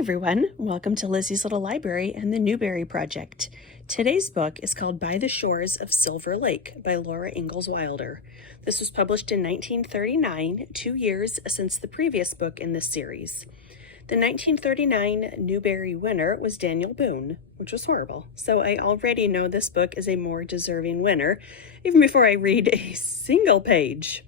everyone, welcome to Lizzie's Little Library and the Newberry Project. Today's book is called By the Shores of Silver Lake by Laura Ingalls Wilder. This was published in 1939, 2 years since the previous book in this series. The 1939 Newbery winner was Daniel Boone, which was horrible, so I already know this book is a more deserving winner, even before I read a single page.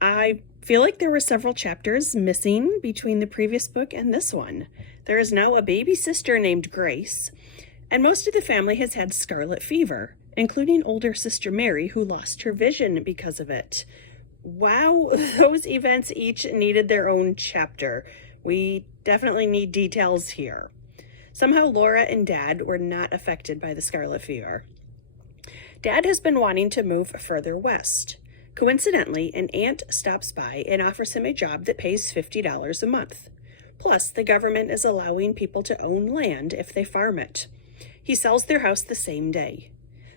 I feel like there were several chapters missing between the previous book and this one. There is now a baby sister named Grace, and most of the family has had scarlet fever, including older sister Mary, who lost her vision because of it. Wow, those events each needed their own chapter. We definitely need details here. Somehow Laura and Dad were not affected by the scarlet fever. Dad has been wanting to move further west. Coincidentally, an aunt stops by and offers him a job that pays $50 a month. Plus, the government is allowing people to own land if they farm it. He sells their house the same day.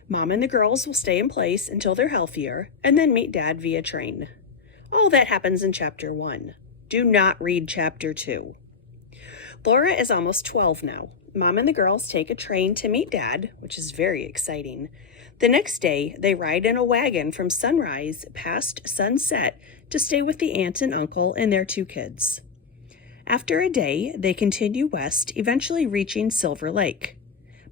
Mom and the girls will stay in place until they're healthier and then meet Dad via train. All that happens in Chapter 1. Do not read Chapter 2. Laura is almost 12 now. Mom and the girls take a train to meet Dad, which is very exciting. The next day, they ride in a wagon from sunrise past sunset to stay with the aunt and uncle and their 2 kids. After a day, they continue west, eventually reaching Silver Lake.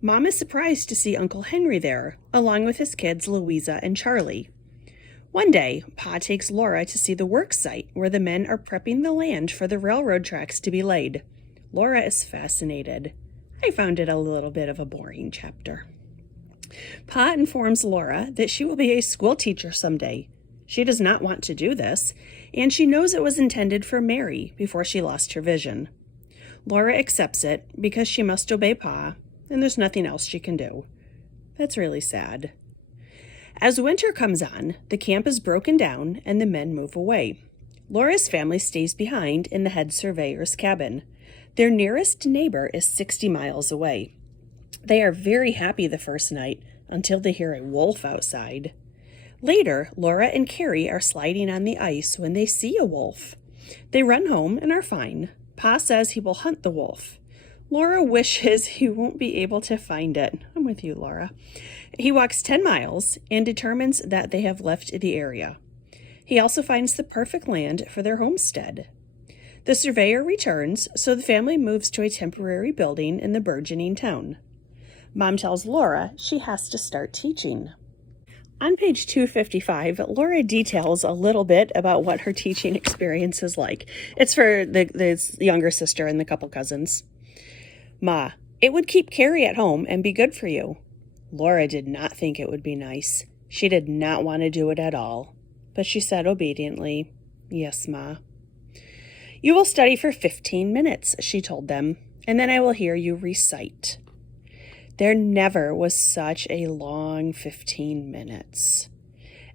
Mom is surprised to see Uncle Henry there, along with his kids Louisa and Charlie. One day, Pa takes Laura to see the work site where the men are prepping the land for the railroad tracks to be laid. Laura is fascinated. I found it a little bit of a boring chapter. Pa informs Laura that she will be a school teacher someday. She does not want to do this, and she knows it was intended for Mary before she lost her vision. Laura accepts it because she must obey Pa, and there's nothing else she can do. That's really sad. As winter comes on, the camp is broken down and the men move away. Laura's family stays behind in the head surveyor's cabin. Their nearest neighbor is 60 miles away. They are very happy the first night until they hear a wolf outside. Later, Laura and Carrie are sliding on the ice when they see a wolf. They run home and are fine. Pa says he will hunt the wolf. Laura wishes he won't be able to find it. I'm with you, Laura. He walks 10 miles and determines that they have left the area. He also finds the perfect land for their homestead. The surveyor returns, so the family moves to a temporary building in the burgeoning town. Mom tells Laura she has to start teaching. On page 255, Laura details a little bit about what her teaching experience is like. It's for the younger sister and the couple cousins. Ma, it would keep Carrie at home and be good for you. Laura did not think it would be nice. She did not want to do it at all. But she said obediently, "Yes, Ma." "You will study for 15 minutes, she told them, "and then I will hear you recite." There never was such a long 15 minutes.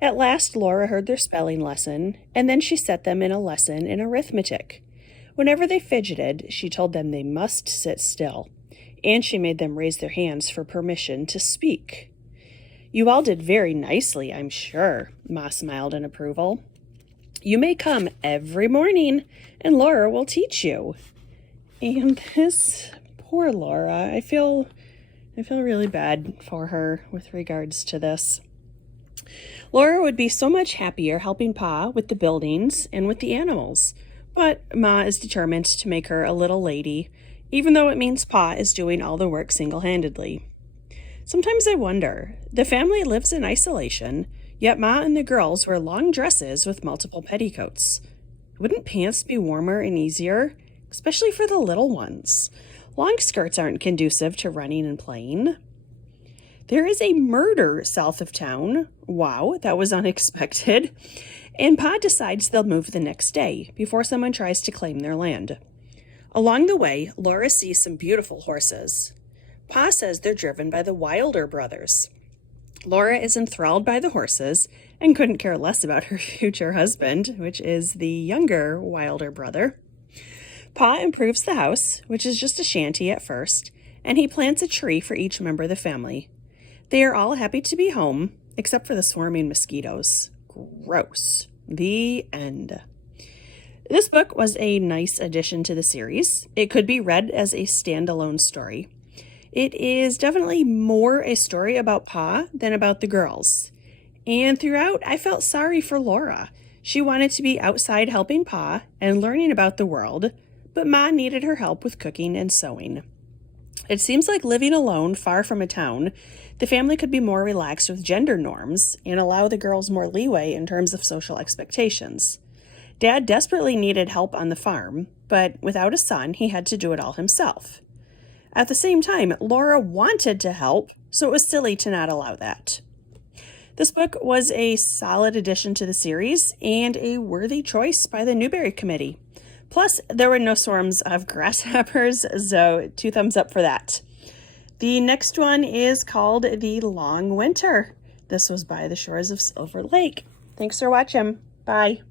At last, Laura heard their spelling lesson, and then she set them in a lesson in arithmetic. Whenever they fidgeted, she told them they must sit still, and she made them raise their hands for permission to speak. "You all did very nicely, I'm sure," Ma smiled in approval. "You may come every morning, and Laura will teach you." And this poor Laura, I feel really bad for her with regards to this. Laura would be so much happier helping Pa with the buildings and with the animals, but Ma is determined to make her a little lady, even though it means Pa is doing all the work single-handedly. Sometimes I wonder, the family lives in isolation, yet Ma and the girls wear long dresses with multiple petticoats. Wouldn't pants be warmer and easier, especially for the little ones? Long skirts aren't conducive to running and playing. There is a murder south of town. Wow, that was unexpected. And Pa decides they'll move the next day before someone tries to claim their land. Along the way, Laura sees some beautiful horses. Pa says they're driven by the Wilder brothers. Laura is enthralled by the horses and couldn't care less about her future husband, which is the younger Wilder brother. Pa improves the house, which is just a shanty at first, and he plants a tree for each member of the family. They are all happy to be home, except for the swarming mosquitoes. Gross. The end. This book was a nice addition to the series. It could be read as a standalone story. It is definitely more a story about Pa than about the girls. And throughout, I felt sorry for Laura. She wanted to be outside helping Pa and learning about the world, but Ma needed her help with cooking and sewing. It seems like living alone, far from a town, the family could be more relaxed with gender norms and allow the girls more leeway in terms of social expectations. Dad desperately needed help on the farm, but without a son, he had to do it all himself. At the same time, Laura wanted to help, so it was silly to not allow that. This book was a solid addition to the series and a worthy choice by the Newbery Committee. Plus, there were no swarms of grasshoppers, so 2 thumbs up for that. The next one is called The Long Winter. This was by the Shores of Silver Lake. Thanks for watching. Bye.